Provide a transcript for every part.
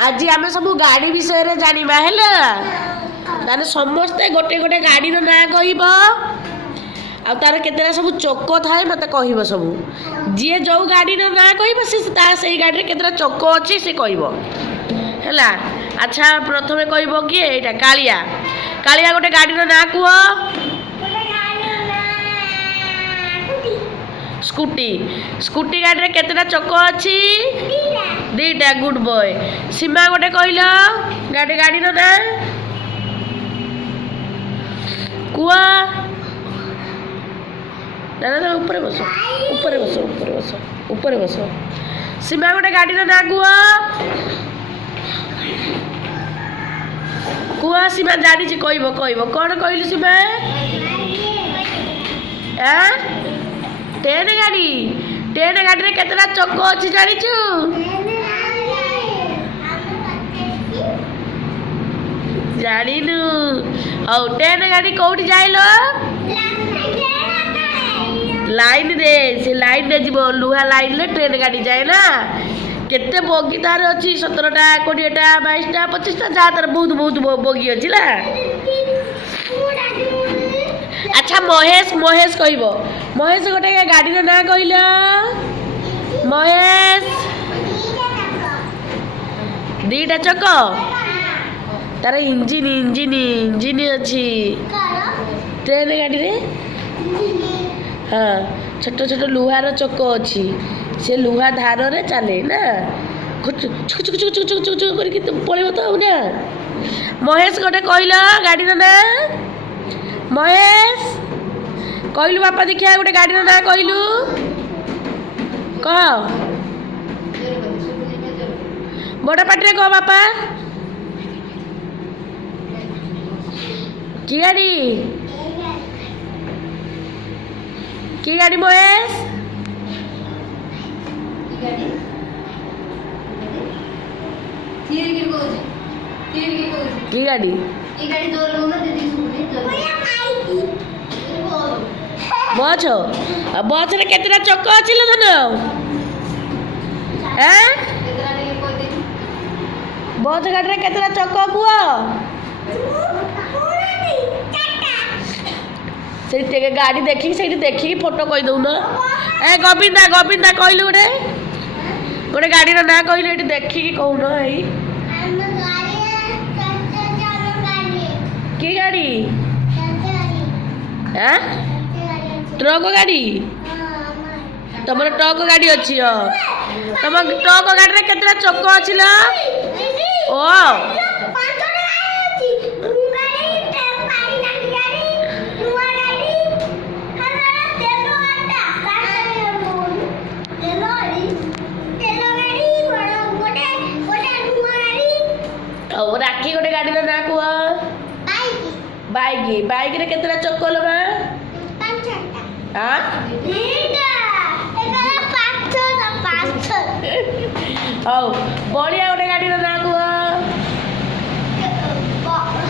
आज आम सब गाड़ी विषय रे जानिबा हैला ताने समस्ते गोटे गोटे गाड़ी रो ना कहब आ तार केतेरा सब चक्क थाए मते कहब सब जी जो गाड़ी रो ना कहब से तार से गाड़ी रे केतेरा चक्क अछि से कहब हैला। अच्छा प्रथमे कहब कि एटा कालिया कालिया गोटे गाड़ी रो ना कुह स्कूटी स्कूटी गाड़ी रे केतेटा चक्क अछि दीटा गुड बॉय। सीमा गोटे कहल गाड़ी गाड़ी रो ना कुआ ना ना ऊपर बसो ऊपर बसो ऊपर बसो ऊपर बसो। सीमा गोटे गाड़ी रो ना कुआ कुआ सीमा जानी छी कहब कहब कौन कहलु सीमा ट्रेन गाड़ी रे केतेटा चक्क अछि जानी छु जानिनु औ ट्रेन गाड़ी कोठी जाइलो लाइन रे से लाइन रे जीवो लुहा लाइन रे ट्रेन गाड़ी जाए ना केते बोगी तार अछि 17टा 20टा 22टा 25टा जा तार बहुत बहुत बोगी अछि ला। अच्छा महेश महेश कहबो महेश गोटे गाड़ी रे ना कहलो महेश दीटा चक्क तार इंजिन इंजिन इंजिन अच्छी ट्रेन गाड़ी रे हाँ छोट छोट लुहार चक्क अच्छी से लुहा धार रे चले ना छुक छुक छुक छुक छुक छुक छुक करके पड़े तो ना। महेश गोटे कहल गाड़ी ना महेश कहलु बापा देखिया गोटे गाड़ी ना कहलु कह बड़ पाटी कह बापा की गाड़ी महेश की गाड़ी बस बस रे केतेटा चक्क अछि लो धन हैं बस गाड़ी रे केतेटा चक्क कुआ से गाड़ी देखी से देखी फोटो कही दौन ए गोविंदा गोविंदा कहलु गोटे गोटे गाड़ी ना कहलु ये देखिकी कहून है की गाड़ी ट्रक गाड़ी तुम ट्रक गाड़ी अच्छी तुम ट्रक गाड़ी रे केतेटा चक्क अछि ला ओ राखी गोटे गाड़ी ना कुह बाइक बाइक रे केतेटा चक्क लो बा हौ बढ़िया गोटे गाड़ी ना कुह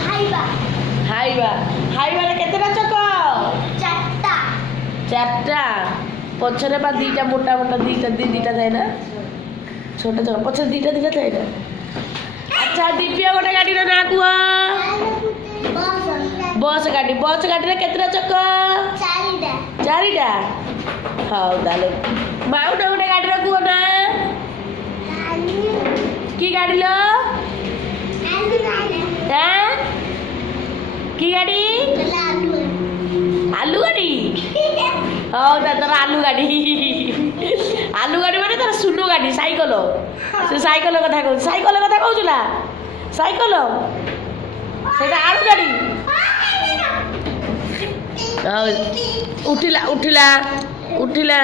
हाइवा हाइवा रे केतेटा चक्क चारटा पछरे बा दीटा मोटा मोटा दीटा थाए ना छोटा चक्क पछरे दीटा दीटा थाए ना। अच्छा दिव्या गोटे गाड़ी ना कुह बस गाड़ी रे केतेटा चक्क चारिटा हाँ ताले माउना गोटे गाड़ी रे कुह ना की गाड़ी लो की गाड़ी आलू गाड़ी हाँ तार आलू गाड़ी माने तार सुनु गाड़ी साइकल से साइकल कथा कहूला साइकल सेटा आलू गाड़ी उठिला उठिला उठिला